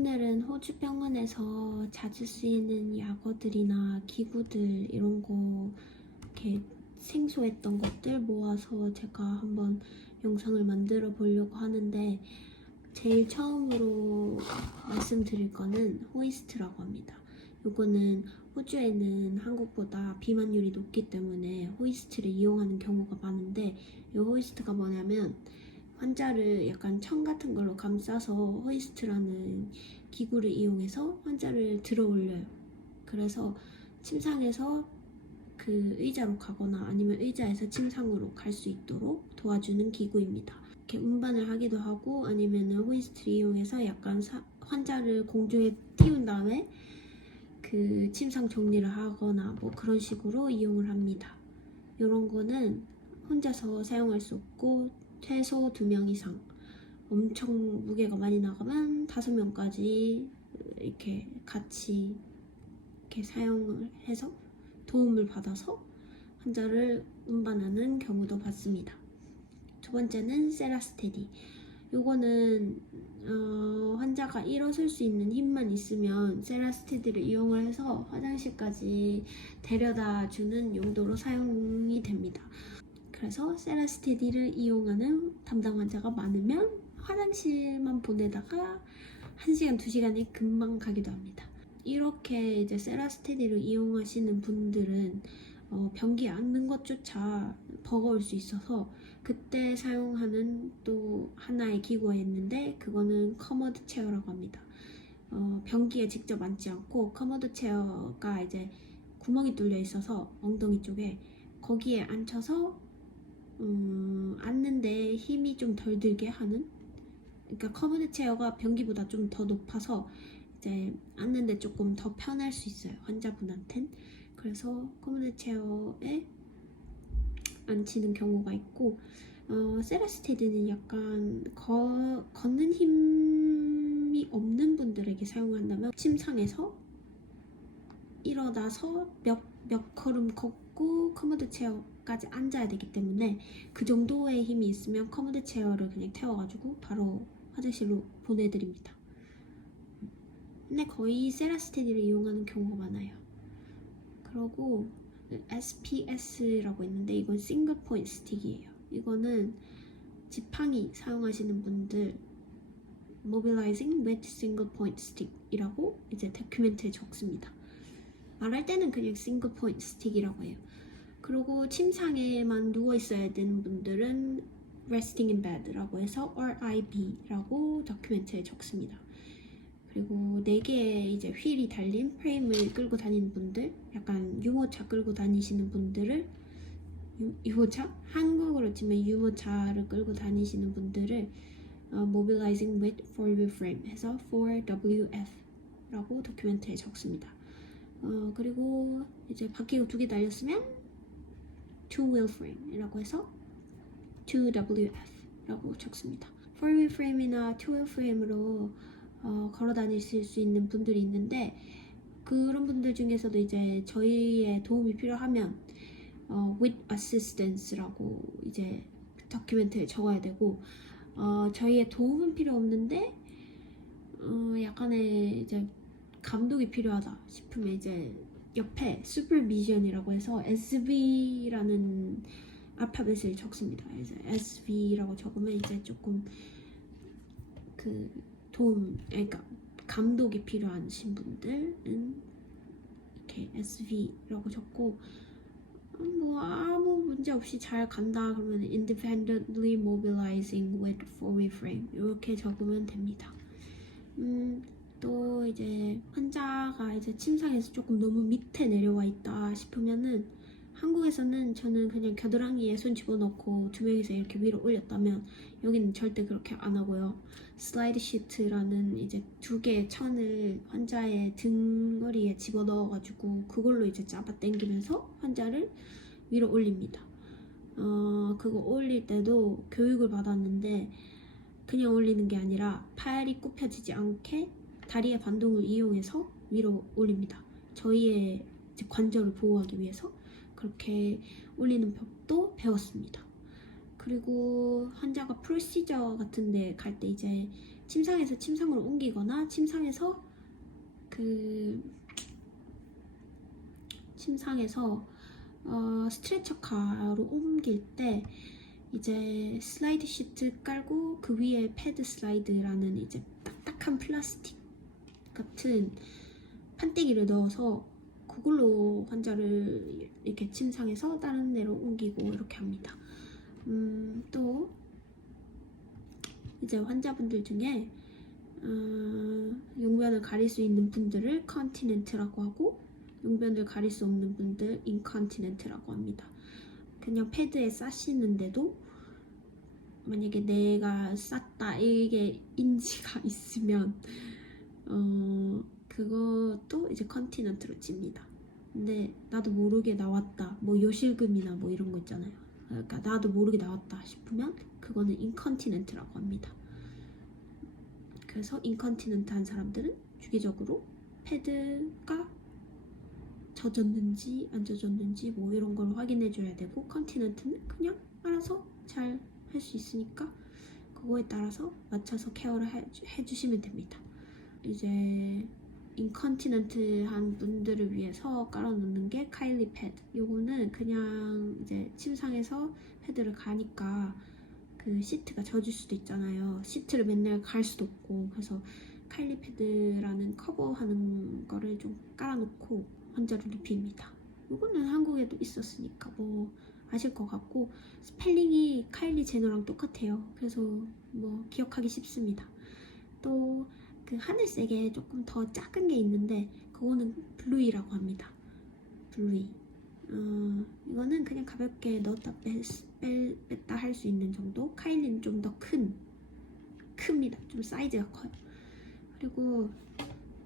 오늘은 호주 병원에서 자주 쓰이는 약어들이나 기구들 이런 거 이렇게 생소했던 것들 모아서 제가 한번 영상을 만들어 보려고 하는데, 제일 처음으로 말씀드릴 거는 호이스트라고 합니다. 요거는 호주에는 한국보다 비만율이 높기 때문에 호이스트를 이용하는 경우가 많은데, 이 호이스트가 뭐냐면 환자를 약간 청 같은 걸로 감싸서 호이스트라는 기구를 이용해서 환자를 들어 올려요. 그래서 침상에서 그 의자로 가거나 아니면 의자에서 침상으로 갈 수 있도록 도와주는 기구입니다. 이렇게 운반을 하기도 하고, 아니면 호이스트를 이용해서 약간 환자를 공중에 띄운 다음에 그 침상 정리를 하거나 뭐 그런 식으로 이용을 합니다. 이런 거는 혼자서 사용할 수 없고 최소 2명 이상, 엄청 무게가 많이 나가면 5명까지 이렇게 같이 이렇게 사용을 해서 도움을 받아서 환자를 운반하는 경우도 봤습니다. 두 번째는 세라스테디. 요거는 환자가 일어설 수 있는 힘만 있으면 세라스테디를 이용을 해서 화장실까지 데려다 주는 용도로 사용이 됩니다. 그래서 세라스테디를 이용하는 담당 환자가 많으면 화장실만 보내다가 1시간, 2시간이 금방 가기도 합니다. 이렇게 이제 세라스테디를 이용하시는 분들은 변기에 앉는 것조차 버거울 수 있어서 그때 사용하는 또 하나의 기구가 있는데, 그거는 커머드 체어라고 합니다. 변기에 직접 앉지 않고 커머드 체어가 이제 구멍이 뚫려 있어서 엉덩이 쪽에 거기에 앉혀서 앉는데 힘이 좀 덜 들게 하는, 그러니까 커머드 체어가 변기보다 좀 더 높아서 이제 앉는데 조금 더 편할 수 있어요, 환자분한텐. 그래서 커머드 체어에 앉히는 경우가 있고, 세라스테디는 약간 걷는 힘이 없는 분들에게 사용한다면 침상에서 일어나서 몇 걸음 걷고 커머드 체어까지 앉아야 되기 때문에 그 정도의 힘이 있으면 커머드 체어를 그냥 태워가지고 바로 화장실로 보내드립니다. 근데 거의 세라스테디를 이용하는 경우가 많아요. 그리고 SPS라고 있는데, 이건 싱글 포인트 스틱이에요. 이거는 지팡이 사용하시는 분들 Mobilizing with Single Point Stick 이라고 이제 다큐멘터리에 적습니다. 말할 때는 그냥 싱글 포인트 스틱이라고 해요. 그리고 침상에만 누워 있어야 되는 분들은 Resting in Bed라고 해서 RIB라고 다큐멘터리에 적습니다. 그리고 4개의 이제 휠이 달린 프레임을 끌고 다니는 분들, 약간 유모차 끌고 다니시는 분들을 유모차? 한국으로 치면 유모차를 끌고 다니시는 분들을 Mobilizing with Four-Wheel Frame 해서 4WF 라고 다큐멘터리에 적습니다. 그리고 이제 바퀴가 2개 달렸으면 Two-Wheel Frame 이라고 해서 2WF 라고 적습니다. Four-Wheel Frame이나 Two-Wheel Frame으로 걸어 다니실 수 있는 분들이 있는데, 그런 분들 중에서도 이제 저희의 도움이 필요하면 with assistance라고 이제 다큐멘터리에 적어야 되고, 저희의 도움은 필요 없는데 약간의 이제 감독이 필요하다 싶으면 이제 옆에 supervision이라고 해서 SV라는 알파벳을 적습니다. 이제 SV라고 적으면 이제 조금 그 도움, 그러니까 감독이 필요하신 분들은 이렇게 SV라고 적고, 뭐 아무 문제 없이 잘 간다 그러면 independently mobilizing with four-wheel frame 이렇게 적으면 됩니다. 또 이제 환자가 이제 침상에서 조금 너무 밑에 내려와 있다 싶으면은, 한국에서는 저는 그냥 겨드랑이에 손 집어넣고 2명이서 이렇게 위로 올렸다면, 여기는 절대 그렇게 안 하고요. 슬라이드 시트라는 이제 2개의 천을 환자의 등허리에 집어넣어가지고 그걸로 이제 잡아 당기면서 환자를 위로 올립니다. 그거 올릴 때도 교육을 받았는데, 그냥 올리는 게 아니라 팔이 굽혀지지 않게 다리의 반동을 이용해서 위로 올립니다. 저희의 관절을 보호하기 위해서 그렇게 올리는 법도 배웠습니다. 그리고 환자가 프로시저 같은 데 갈 때 이제 침상에서 침상으로 옮기거나 침상에서 스트레처 카로 옮길 때 이제 슬라이드 시트 깔고 그 위에 패드 슬라이드라는 이제 딱딱한 플라스틱 같은 판때기를 넣어서 그걸로 환자를 이렇게 침상에서 다른 데로 옮기고 이렇게 합니다. 또 이제 환자분들 중에 용변을 가릴 수 있는 분들을 컨티넨트라고 하고 용변을 가릴 수 없는 분들 인컨티넨트라고 합니다. 그냥 패드에 싸시는데도 만약에 내가 쌌다 이게 인지가 있으면 그것도 이제 컨티넨트로 찝니다. 근데 나도 모르게 나왔다, 뭐 요실금이나 뭐 이런 거 있잖아요. 그러니까 나도 모르게 나왔다 싶으면 그거는 인컨티넨트라고 합니다. 그래서 인컨티넨트 한 사람들은 주기적으로 패드가 젖었는지 안 젖었는지 뭐 이런 걸 확인해 줘야 되고, 컨티넨트는 그냥 알아서 잘 할 수 있으니까 그거에 따라서 맞춰서 케어를 해주시면 됩니다. 이제 인컨티넨트 한 분들을 위해서 깔아놓는 게 카일리 패드. 요거는 그냥 이제 침상에서 패드를 가니까 그 시트가 젖을 수도 있잖아요. 시트를 맨날 갈 수도 없고, 그래서 카일리 패드라는 커버하는 거를 좀 깔아놓고 환자를 눕힙니다. 이거는 한국에도 있었으니까 뭐 아실 것 같고, 스펠링이 카일리 제너랑 똑같아요. 그래서 뭐 기억하기 쉽습니다. 또 그 하늘색에 조금 더 작은 게 있는데 그거는 블루이라고 합니다. 블루이. 이거는 그냥 가볍게 넣었다 뺐다 할 수 있는 정도. 카일리는 좀 더 큽니다. 좀 사이즈가 커요. 그리고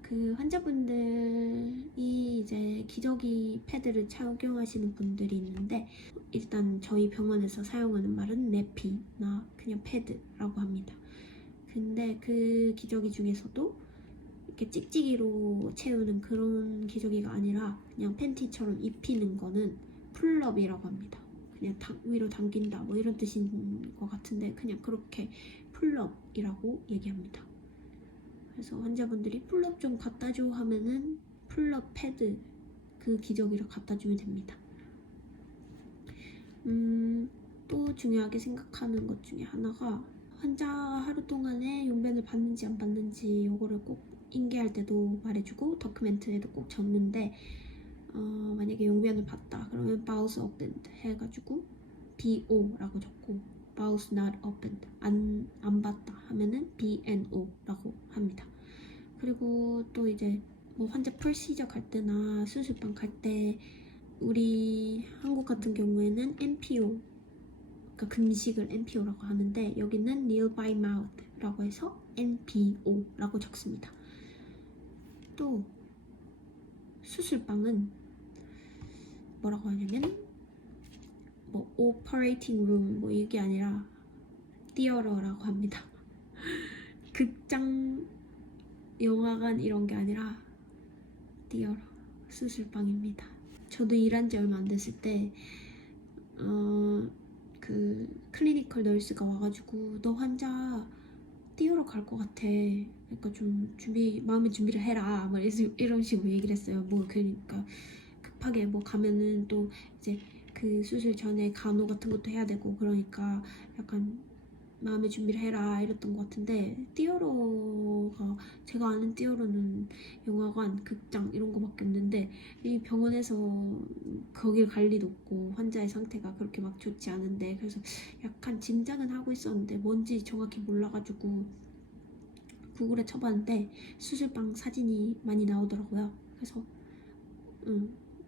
그 환자분들이 이제 기저귀 패드를 착용하시는 분들이 있는데, 일단 저희 병원에서 사용하는 말은 내피나 그냥 패드라고 합니다. 근데 그 기저귀 중에서도 이렇게 찍찍이로 채우는 그런 기저귀가 아니라 그냥 팬티처럼 입히는 거는 풀럽이라고 합니다. 그냥 위로 당긴다 뭐 이런 뜻인 것 같은데 그냥 그렇게 풀럽이라고 얘기합니다. 그래서 환자분들이 풀럽 좀 갖다 줘 하면은 풀럽 패드 그 기저귀를 갖다 주면 됩니다. 또 중요하게 생각하는 것 중에 하나가, 환자 하루 동안에 용변을 받는지 안 받는지 요거를 꼭 인계할 때도 말해주고 더큐멘트에도 꼭 적는데, 만약에 용변을 받다 그러면 bowels opened 해가지고 BO라고 적고, bowels not opened 안 받다 하면은 BNO라고 합니다. 그리고 또 이제 뭐 환자 프로시저 갈 때나 수술방 갈 때 우리 한국 같은 경우에는 NPO, 그러니까 금식을 NPO라고 하는데 여기는 Kneel by Mouth라고 해서 NPO라고 적습니다. 또 수술방은 뭐라고 하냐면 뭐 Operating Room 뭐 이게 아니라 Theater라고 합니다. 극장, 영화관 이런 게 아니라 Theater, 수술방입니다. 저도 일한 지 얼마 안 됐을 때 그 클리니컬 널스가 와가지고 너 환자 뛰어러 갈 것 같아. 그러니까 좀 마음의 준비를 해라. 뭐 이런 식으로 얘기를 했어요. 뭐 그러니까 급하게 뭐 가면은 또 이제 그 수술 전에 간호 같은 것도 해야 되고 그러니까 약간 마음의 준비를 해라 이랬던 것 같은데, 띠어러가 제가 아는 띠어러는 영화관, 극장 이런 거밖에 없는데 이 병원에서 거길 갈 리도 없고 환자의 상태가 그렇게 막 좋지 않은데, 그래서 약간 짐작은 하고 있었는데 뭔지 정확히 몰라가지고 구글에 쳐봤는데 수술방 사진이 많이 나오더라고요. 그래서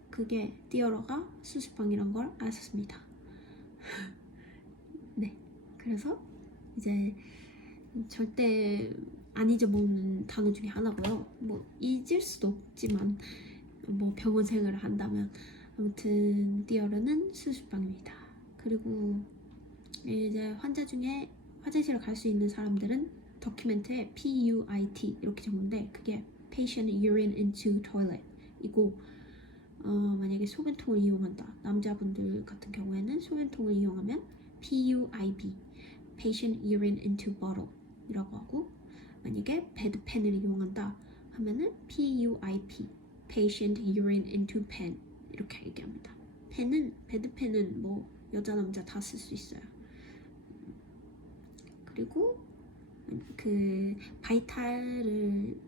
그게 띠어러가 수술방이란 걸 알았습니다. 네, 그래서 이제 절대 안 잊어먹는 단어 중에 하나고요. 뭐 잊을 수도 없지만 뭐 병원 생활을 한다면 아무튼 띠어러는 수술방입니다. 그리고 이제 환자 중에 화장실을 갈 수 있는 사람들은 더큐멘트에 PUIT 이렇게 적는데 그게 Patient Urine into Toilet 이고, 만약에 소변통을 이용한다, 남자분들 같은 경우에는 소변통을 이용하면 PUIB Patient Urine into Bottle 이라고 하고, 만약에 배드펜을 이용한다 하면은 PUIP, patient urine into pen 이렇게 얘기합니다. 배드펜은 뭐 여자 남자 다 쓸 수 있어요. 그리고 그 바이탈을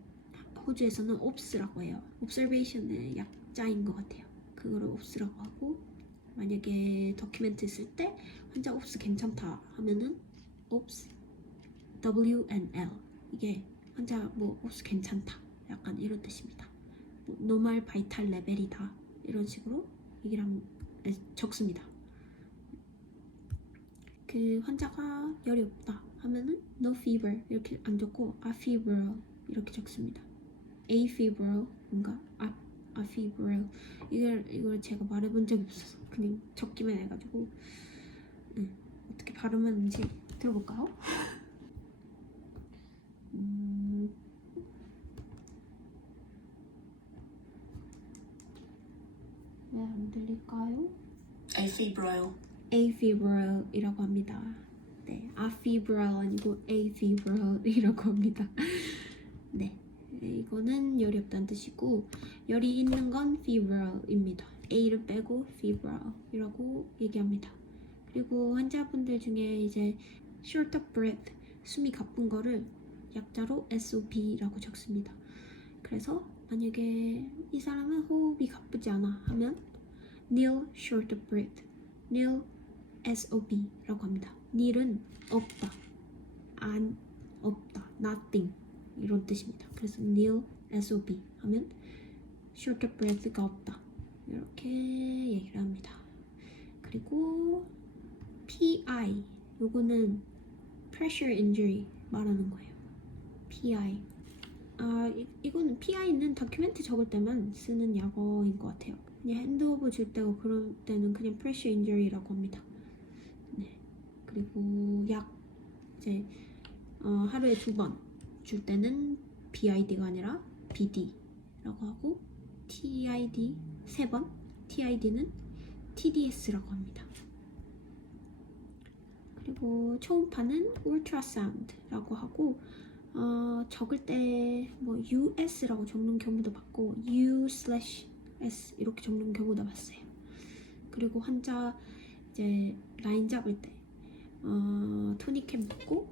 호주에서는 OBS라고 해요. observation의 약자인 것 같아요. 그거를 OBS라고 하고, 만약에 다큐멘트 쓸 때 환자 OBS 괜찮다 하면은 OBS WNL, 이게 환자 뭐 OBS 괜찮다 약간 이런 뜻입니다. 뭐 노멀 바이탈 레벨이다 이런 식으로 얘기를 적습니다. 그 환자가 열이 없다 하면은 no fever 이렇게 안 적고 afebrile 이렇게 적습니다. afebrile 뭔가 afebrile 이걸 제가 말해본 적이 없어서 그냥 적기만 해가지고 어떻게 발음하는지 들어볼까요? 왜 안 들릴까요? afebrile. afebrile이라고 합니다. 네, afebrile 아니고 afebrile이라고 합니다. 네, 이거는 열이 없다는 뜻이고 열이 있는 건 febrile입니다. a를 빼고 febrile이라고 얘기합니다. 그리고 환자분들 중에 이제 short of breath, 숨이 가쁜 거를 약자로 SOB라고 적습니다. 그래서 만약에 이 사람은 호흡이 가쁘지 않아 하면 nil short of breath, nil SOB라고 합니다. nil은 없다, 없다, nothing 이런 뜻입니다. 그래서 nil SOB 하면 short of breath가 없다 이렇게 얘기를 합니다. 그리고 PI, 요거는 pressure injury 말하는 거예요. PI. 이거는 PI는 다큐멘트 적을 때만 쓰는 약어인 것 같아요. 그냥 핸드오버 줄 때고 그럴 때는 그냥 pressure injury라고 합니다. 네. 그리고 약 이제 하루에 2번 줄 때는 BID가 아니라 BD라고 하고, TID 3번, TID는 TDS라고 합니다. 그리고 초음파는 ultrasound라고 하고, 적을 때 뭐 US라고 적는 경우도 봤고 U/S 이렇게 적는 경우도 봤어요. 그리고 환자 이제 라인 잡을 때 토니캡 묶고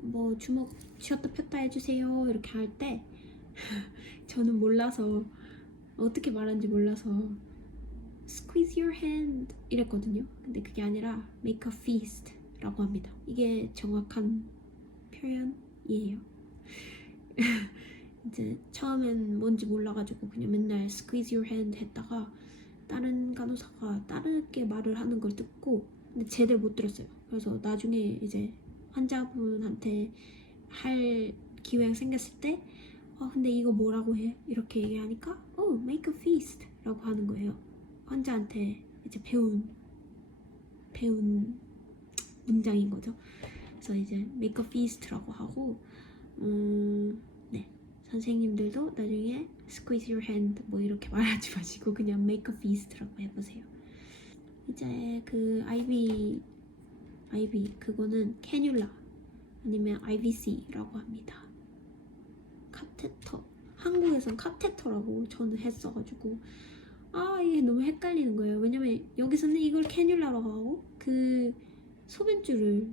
뭐 주먹 쥐었다 폈다 해주세요 이렇게 할 때 저는 몰라서 어떻게 말하는지 몰라서 squeeze your hand 이랬거든요. 근데 그게 아니라 make a fist 라고 합니다. 이게 정확한 표현이에요. 이제 처음엔 뭔지 몰라가지고 그냥 맨날 squeeze your hand 했다가 다른 간호사가 다르게 말을 하는 걸 듣고 근데 제대로 못 들었어요. 그래서 나중에 이제 환자분한테 할 기회가 생겼을 때 근데 이거 뭐라고 해? 이렇게 얘기하니까 make a feast 라고 하는 거예요. 환자한테 이제 배운 문장인 거죠. 그래서 이제 make a feast라고 하고 네, 선생님들도 나중에 squeeze your hand 뭐 이렇게 말하지 마시고 그냥 make a feast라고 해보세요. 이제 그 IV 그거는 캐뉼라 아니면 IVC라고 합니다. 카테터, 한국에선 카테터라고 저는 했어가지고 이게 너무 헷갈리는 거예요. 왜냐면 여기서는 이걸 캐뉼라라고 하고 그 소변줄을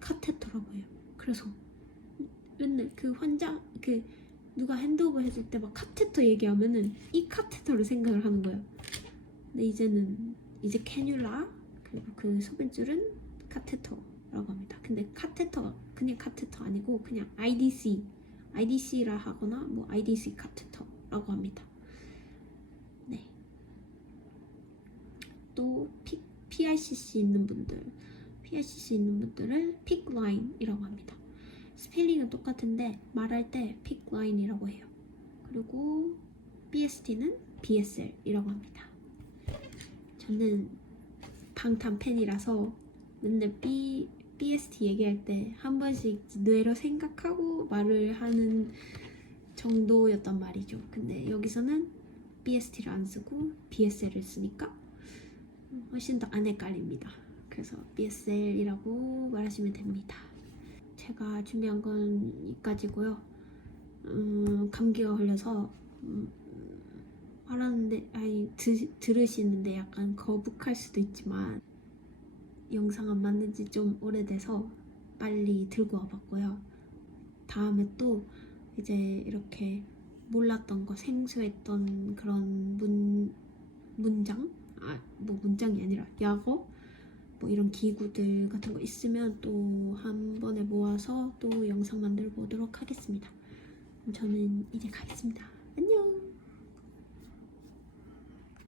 카테터라고 해요. 그래서 맨날 그 환자 누가 핸드오버 해줄 때 막 카테터 얘기하면은 이 카테터를 생각을 하는 거예요. 근데 이제 캐뉼라 그리고 그 소변줄은 카테터라고 합니다. 근데 카테터가 그냥 카테터 아니고 그냥 IDC라 하거나 뭐 IDC 카테터라고 합니다. 네. 또 PICC 있는 분들을 PICC line이라고 합니다. 스펠링은 똑같은데 말할 때 PICC line이라고 해요. 그리고 BST는 BSL이라고 합니다. 저는 방탄 팬이라서 맨날 BST 얘기할 때 한 번씩 뇌로 생각하고 말을 하는 정도였단 말이죠. 근데 여기서는 BST를 안 쓰고 BSL을 쓰니까 훨씬 더 안 헷갈립니다. 그래서 BSL이라고 말하시면 됩니다. 제가 준비한 건 이까지고요. 감기가 걸려서 말하는데 들으시는데 약간 거북할 수도 있지만 영상 안 만든 지 좀 오래돼서 빨리 들고 와봤고요. 다음에 또 이제 이렇게 몰랐던 거, 생소했던 그런 문장? 뭐 문장이 아니라 약어? 뭐 이런 기구들 같은 거 있으면 또 한 번에 모아서 또 영상 만들어 보도록 하겠습니다. 그럼 저는 이제 가겠습니다. 안녕!